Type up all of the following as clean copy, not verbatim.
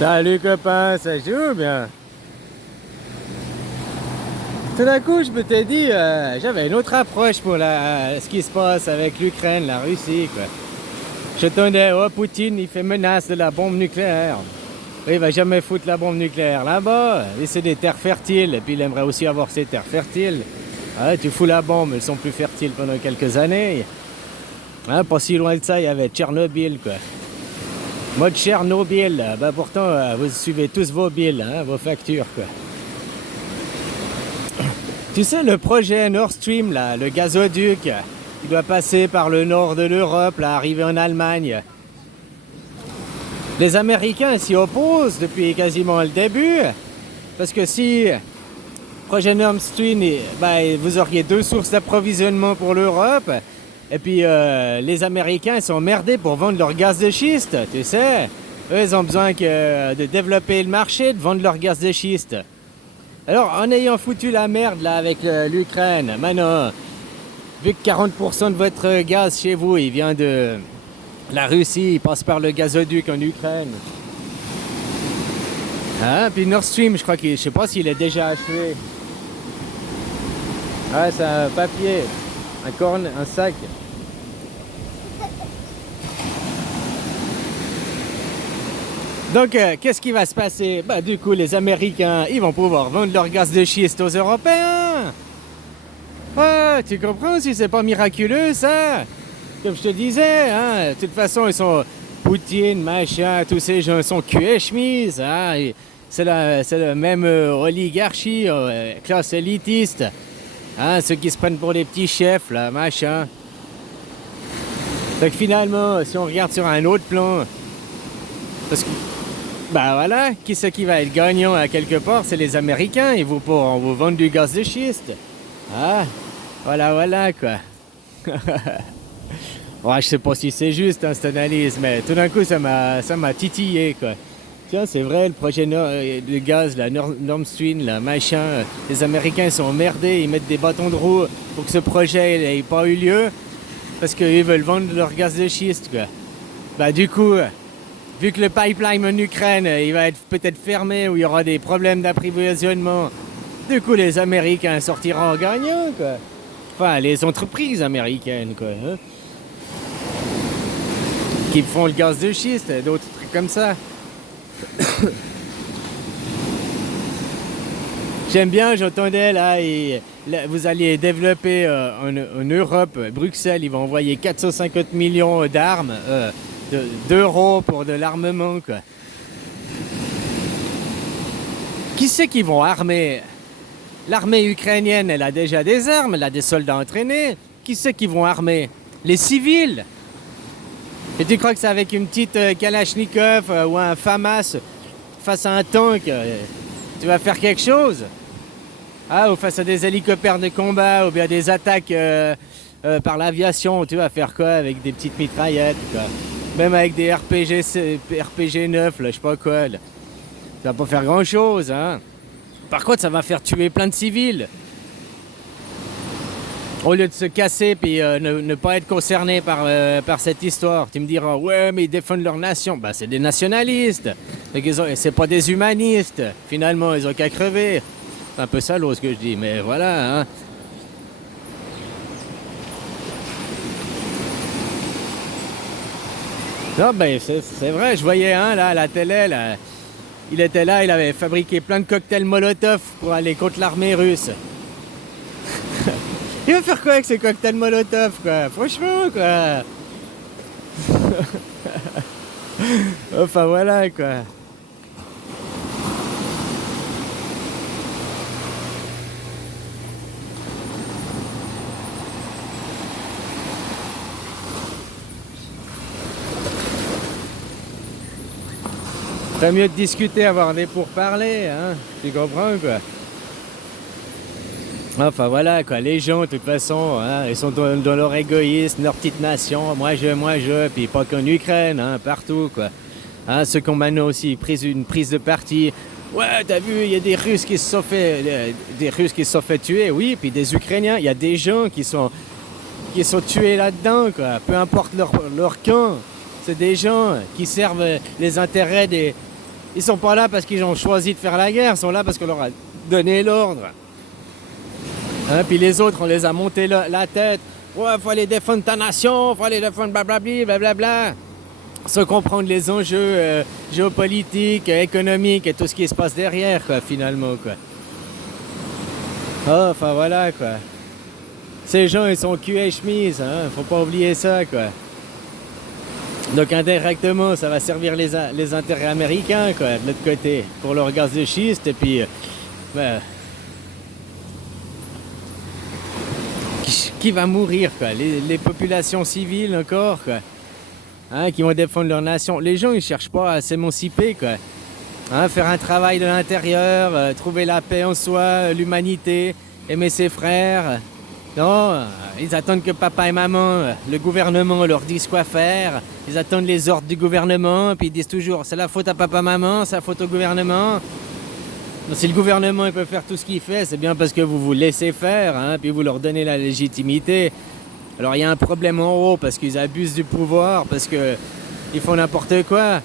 Salut copain, ça joue bien. Tout d'un coup, je me t'ai dit, j'avais une autre approche pour ce qui se passe avec l'Ukraine, la Russie, quoi. Je tenais, oh, Poutine, il fait menace de la bombe nucléaire. Il va jamais foutre la bombe nucléaire là-bas. Et c'est des terres fertiles, et puis il aimerait aussi avoir ces terres fertiles. Ah, tu fous la bombe, elles sont plus fertiles pendant quelques années. Ah, pas si loin de ça, il y avait Tchernobyl, quoi. Mode Tchernobyl, bah pourtant, vous suivez tous vos billes, hein, vos factures, quoi. Tu sais, le projet Nord Stream, là, le gazoduc, il doit passer par le nord de l'Europe, là, arriver en Allemagne. Les Américains s'y opposent depuis quasiment le début, parce que si le projet Nord Stream, bah, vous auriez deux sources d'approvisionnement pour l'Europe, et puis les Américains ils sont emmerdés pour vendre leur gaz de schiste, tu sais. Eux, ils ont besoin de développer le marché, de vendre leur gaz de schiste. Alors, en ayant foutu la merde là avec l'Ukraine, maintenant, vu que 40% de votre gaz chez vous, il vient de la Russie, il passe par le gazoduc en Ukraine. Hein? Puis Nord Stream, je crois je sais pas s'il est déjà achevé. Ah, c'est un papier, un corne, un sac. Donc, qu'est-ce qui va se passer? Bah, du coup, les Américains, ils vont pouvoir vendre leur gaz de schiste aux Européens. Ouais, tu comprends si c'est pas miraculeux, ça? Comme je te disais, hein, de toute façon, ils sont Poutine, machin, tous ces gens sont cul et chemise, hein. C'est la même oligarchie, classe élitiste. Hein, ceux qui se prennent pour les petits chefs, là, machin. Donc finalement, si on regarde sur un autre plan, parce que bah voilà, qui c'est qui va être gagnant à quelque part? C'est les Américains, ils pourront vous vendre du gaz de schiste. Ah, voilà quoi. Ouais, je sais pas si c'est juste hein, cette analyse, mais tout d'un coup ça m'a titillé quoi. Tiens, c'est vrai, le projet de gaz, la Nord Stream, la machin, les Américains ils sont emmerdés, ils mettent des bâtons de roue pour que ce projet n'ait pas eu lieu, parce qu'ils veulent vendre leur gaz de schiste quoi. Bah du coup, vu que le pipeline en Ukraine, il va être peut-être fermé, ou il y aura des problèmes d'approvisionnement, du coup les Américains sortiront gagnants, quoi. Enfin, les entreprises américaines, quoi. Hein, qui font le gaz de schiste, d'autres trucs comme ça. J'aime bien, j'entendais là, vous alliez développer en Europe, Bruxelles, ils vont envoyer 450 millions d'armes. D'euros pour de l'armement, quoi. Qui c'est qui vont armer? L'armée ukrainienne, elle a déjà des armes, elle a des soldats entraînés. Qui c'est qui vont armer? Les civils. Et tu crois que c'est avec une petite Kalachnikov ou un FAMAS face à un tank, tu vas faire quelque chose? Ah, ou face à des hélicoptères de combat, ou bien des attaques par l'aviation, tu vas faire quoi avec des petites mitraillettes, quoi? Même avec des RPG 9, là, je sais pas quoi, là. Ça va pas faire grand chose, hein. Par contre, ça va faire tuer plein de civils. Au lieu de se casser puis ne pas être concerné par cette histoire. Tu me diras, ouais, mais ils défendent leur nation. Bah, c'est des nationalistes. C'est pas des humanistes. Finalement, ils ont qu'à crever. C'est un peu salaud ce que je dis, mais voilà, hein. Non, ben c'est vrai, je voyais un là à la télé, là. Il était là, il avait fabriqué plein de cocktails Molotov pour aller contre l'armée russe. Il va faire quoi avec ces cocktails Molotov, quoi? Franchement, quoi. Enfin voilà, quoi. C'est mieux de discuter, avoir des pourparlers, hein. Tu comprends, quoi. Enfin voilà, quoi. Les gens, de toute façon, hein, ils sont dans leur égoïsme, leur petite nation. Moi, je. Puis pas qu'en Ukraine, hein, partout, quoi. Hein, ceux qui ont maintenant aussi une prise de parti. Ouais, t'as vu, il y a des Russes qui se sont fait tuer, oui. Puis des Ukrainiens, il y a des gens qui sont tués là-dedans, quoi. Peu importe leur camp. C'est des gens qui servent les intérêts Ils sont pas là parce qu'ils ont choisi de faire la guerre, ils sont là parce qu'on leur a donné l'ordre. Hein, puis les autres, on les a monté la tête. Ouais, faut aller défendre ta nation, faut aller défendre blablabli, blablabla. Sans comprendre les enjeux géopolitiques, économiques et tout ce qui se passe derrière, quoi, finalement, quoi. Oh, enfin voilà, quoi. Ces gens, ils sont cul et chemise, hein, faut pas oublier ça, quoi. Donc indirectement, ça va servir les intérêts américains, quoi, de l'autre côté, pour leur gaz de schiste, et puis... ben, qui va mourir, quoi? Les populations civiles encore, quoi. Hein, qui vont défendre leur nation. Les gens, ils cherchent pas à s'émanciper, quoi. Hein, faire un travail de l'intérieur, trouver la paix en soi, l'humanité, aimer ses frères. Non, ils attendent que papa et maman, le gouvernement leur dise quoi faire. Ils attendent les ordres du gouvernement, puis ils disent toujours c'est la faute à papa, maman, c'est la faute au gouvernement. Donc, si le gouvernement il peut faire tout ce qu'il fait, c'est bien parce que vous vous laissez faire, hein, puis vous leur donnez la légitimité. Alors il y a un problème en haut parce qu'ils abusent du pouvoir, parce qu'ils font n'importe quoi.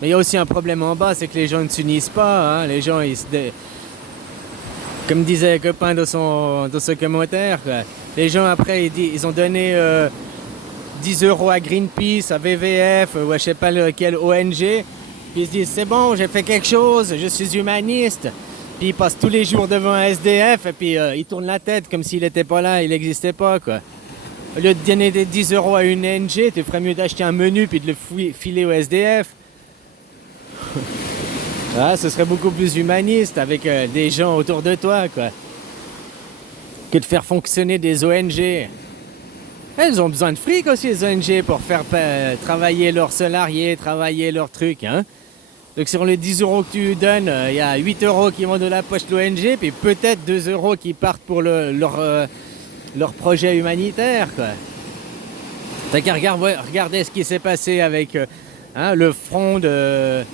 Mais il y a aussi un problème en bas, c'est que les gens ne s'unissent pas. Hein. Les gens, comme disait un copain dans ce commentaire, quoi. Les gens après, ils ont donné 10 € à Greenpeace, à WWF, ou à je sais pas quelle ONG. Puis ils se disent, c'est bon, j'ai fait quelque chose, je suis humaniste. Puis ils passent tous les jours devant un SDF, et puis ils tournent la tête comme s'il n'était pas là, il n'existait pas, quoi. Au lieu de donner des 10 € à une ONG, tu ferais mieux d'acheter un menu puis de le filer au SDF. Ah, ce serait beaucoup plus humaniste avec des gens autour de toi, quoi. Que de faire fonctionner des ONG. Elles ont besoin de fric aussi, les ONG, pour faire travailler leurs salariés, travailler leurs trucs, hein. Donc sur les 10 € que tu donnes, il y a 8 € qui vont de la poche de l'ONG, puis peut-être 2 € qui partent pour leur projet humanitaire, quoi. T'as qu'à regarder ce qui s'est passé avec hein, le front de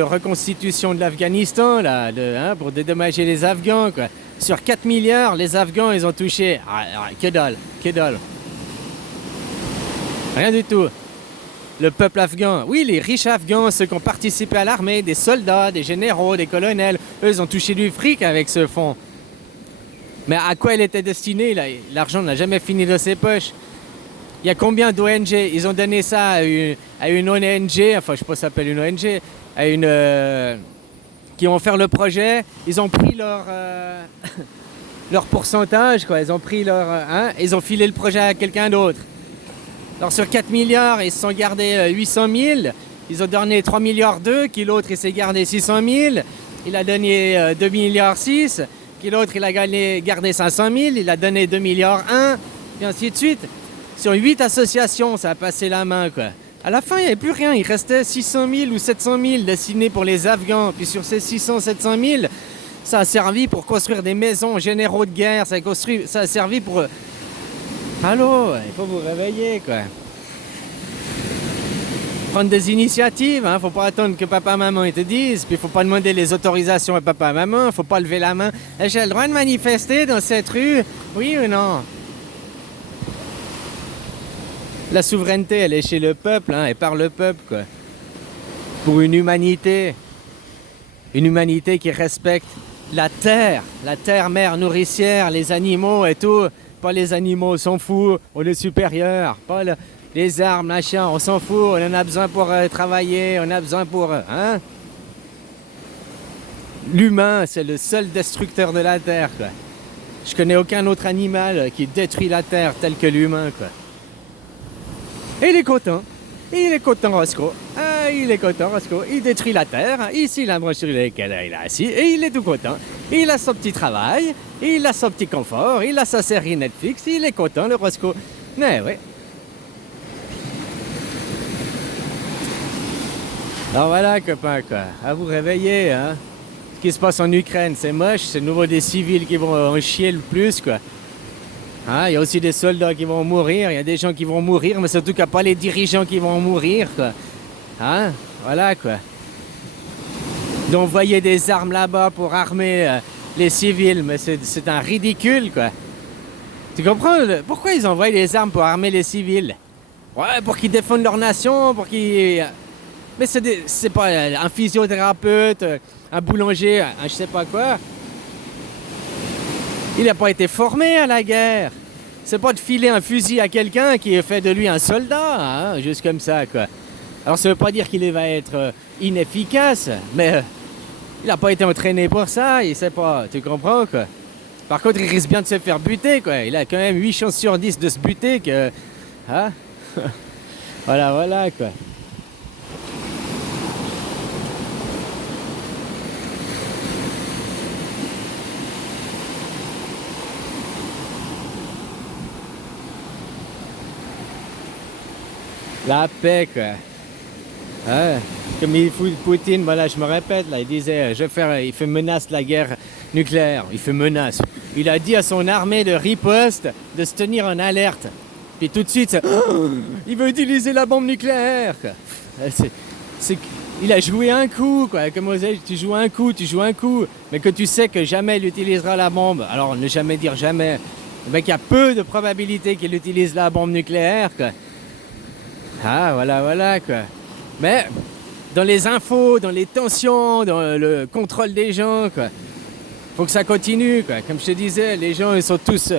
reconstitution de l'Afghanistan, là, hein, pour dédommager les Afghans, quoi. Sur 4 milliards, les Afghans, ils ont touché... que dalle. Rien du tout. Le peuple afghan, oui, les riches Afghans, ceux qui ont participé à l'armée, des soldats, des généraux, des colonels, eux, ils ont touché du fric avec ce fonds. Mais à quoi il était destiné? L'argent n'a jamais fini dans ses poches. Il y a combien d'ONG? Ils ont donné ça à une ONG, enfin je sais pas si ça s'appelle une ONG, à une qui vont faire le projet. Ils ont pris leur pourcentage, quoi. Ils ont pris ils ont filé le projet à quelqu'un d'autre. Alors sur 4 milliards, ils se sont gardés 800 000. Ils ont donné 3 milliards 2, qui l'autre il s'est gardé 600 000. Il a donné 2 milliards 6, qui l'autre il a gardé 500 000. Il a donné 2 milliards 1, et ainsi de suite. Sur 8 associations, ça a passé la main, quoi. À la fin, il n'y avait plus rien. Il restait 600 000 ou 700 000 destinés pour les Afghans. Puis sur ces 600, 700 000, ça a servi pour construire des maisons, généraux de guerre. Ça a servi pour... Allô, il faut vous réveiller, quoi. Prendre des initiatives, hein. Faut pas attendre que papa et maman ils te disent. Puis faut pas demander les autorisations à papa et maman. Faut pas lever la main. J'ai le droit de manifester dans cette rue? Oui ou non? La souveraineté, elle est chez le peuple, hein, et par le peuple, quoi. Pour une humanité qui respecte la terre mère nourricière, les animaux et tout. Pas les animaux, on s'en fout, on est supérieur. Pas les armes, machin, on s'en fout, on en a besoin pour travailler, on a besoin pour... hein? L'humain, c'est le seul destructeur de la terre, quoi. Je connais aucun autre animal qui détruit la terre tel que l'humain, quoi. Et il est content, Roscoe. Ah, il est content, Roscoe. Il détruit la terre. Ici, la branche sur laquelle il est assis. Et il est tout content. Il a son petit travail. Il a son petit confort. Il a sa série Netflix. Il est content, le Roscoe. Mais oui. Alors voilà, copains, quoi. À vous réveiller, hein. Ce qui se passe en Ukraine, c'est moche. C'est de nouveau des civils qui vont en chier le plus, quoi. Hein, il y a aussi des soldats qui vont mourir, il y a des gens qui vont mourir, mais surtout qu'il n'y a pas les dirigeants qui vont mourir, quoi. Hein, voilà, quoi. D'envoyer des armes là-bas pour armer les civils, mais c'est un ridicule, quoi. Tu comprends pourquoi ils envoient des armes pour armer les civils? Ouais, pour qu'ils défendent leur nation, pour qu'ils... Mais c'est pas un physiothérapeute, un boulanger, un je sais pas quoi. Il n'a pas été formé à la guerre. C'est pas de filer un fusil à quelqu'un qui fait de lui un soldat, hein, juste comme ça, quoi. Alors ça veut pas dire qu'il va être inefficace, mais il n'a pas été entraîné pour ça, il sait pas, tu comprends, quoi. Par contre, il risque bien de se faire buter, quoi. Il a quand même 8 chances sur 10 de se buter que... Hein. Voilà, voilà, quoi. La paix, quoi. Ouais. Comme il fout Poutine, voilà, je me répète, là, il disait, il fait menace de la guerre nucléaire. Il fait menace. Il a dit à son armée de riposte de se tenir en alerte. Puis tout de suite, il veut utiliser la bombe nucléaire, quoi. Il a joué un coup, quoi. Comme vous savez, tu joues un coup, mais que tu sais que jamais il utilisera la bombe. Alors, ne jamais dire jamais. Mais qu'il y a peu de probabilité qu'il utilise la bombe nucléaire, quoi. Ah, voilà, voilà, quoi. Mais dans les infos, dans les tensions, dans le contrôle des gens, quoi. Faut que ça continue, quoi. Comme je te disais, les gens, ils sont tous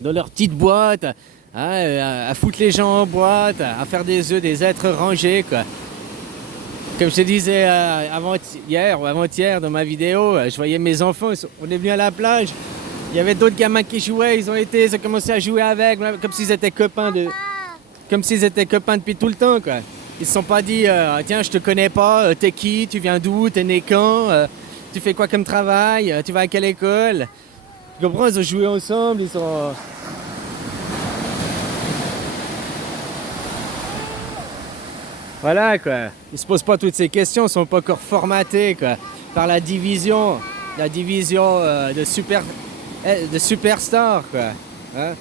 dans leur petite boîte, hein, à foutre les gens en boîte, à faire des œufs, des êtres rangés, quoi. Comme je te disais hier ou avant-hier dans ma vidéo, je voyais mes enfants, on est venus à la plage. Il y avait d'autres gamins qui jouaient, ils ont commencé à jouer avec, comme s'ils étaient copains depuis tout le temps, quoi. Ils se sont pas dit, tiens, je te connais pas, t'es qui, tu viens d'où, t'es né quand, tu fais quoi comme travail, tu vas à quelle école. Tu comprends, ils ont joué ensemble, ils sont... Voilà, quoi. Ils se posent pas toutes ces questions, ils sont pas encore formatés, quoi, par la division de superstars, quoi. Hein?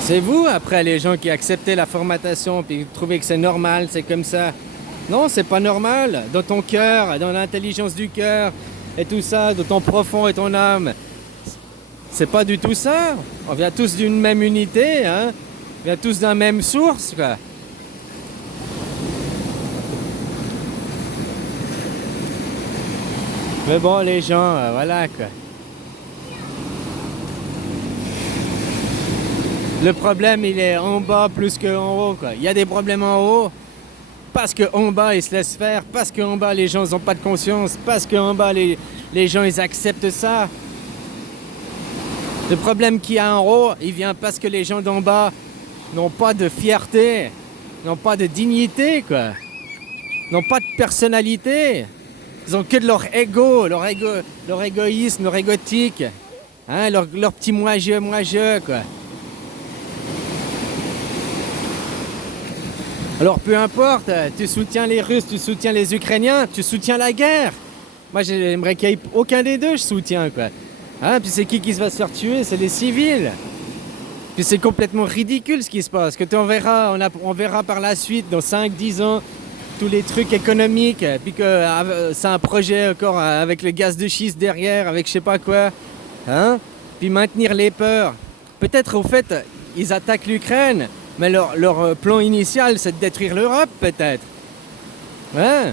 C'est vous, après, les gens qui acceptaient la formatation puis trouvaient que c'est normal, c'est comme ça. Non, c'est pas normal. Dans ton cœur, dans l'intelligence du cœur et tout ça, dans ton profond et ton âme, c'est pas du tout ça. On vient tous d'une même unité, hein. On vient tous d'un même source, quoi. Mais bon, les gens, voilà, quoi. Le problème, il est en bas plus qu'en haut, quoi. Il y a des problèmes en haut parce qu'en bas, ils se laissent faire, parce qu'en bas, les gens n'ont pas de conscience, parce qu'en bas, les gens, ils acceptent ça. Le problème qu'il y a en haut, il vient parce que les gens d'en bas n'ont pas de fierté, n'ont pas de dignité, quoi. N'ont pas de personnalité. Ils ont que de leur égoïsme, leur égotique, hein, leur petit moi-je, quoi. Alors peu importe, tu soutiens les Russes, tu soutiens les Ukrainiens, tu soutiens la guerre. Moi j'aimerais qu'il n'y ait aucun des deux, je soutiens, quoi. Hein, puis c'est qui se va se faire tuer? C'est les civils. Puis c'est complètement ridicule ce qui se passe. On verra par la suite, dans 5-10 ans, tous les trucs économiques. Puis que c'est un projet encore avec le gaz de schiste derrière, avec je sais pas quoi. Hein? Puis maintenir les peurs. Peut-être au fait, ils attaquent l'Ukraine. Mais leur plan initial, c'est de détruire l'Europe, peut-être. Hein?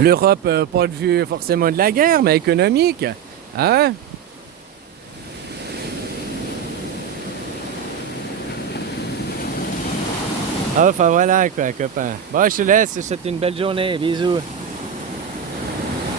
L'Europe, pas de vue forcément de la guerre, mais économique. Hein? Enfin voilà, quoi, copain. Bon, je te laisse, je te souhaite une belle journée. Bisous.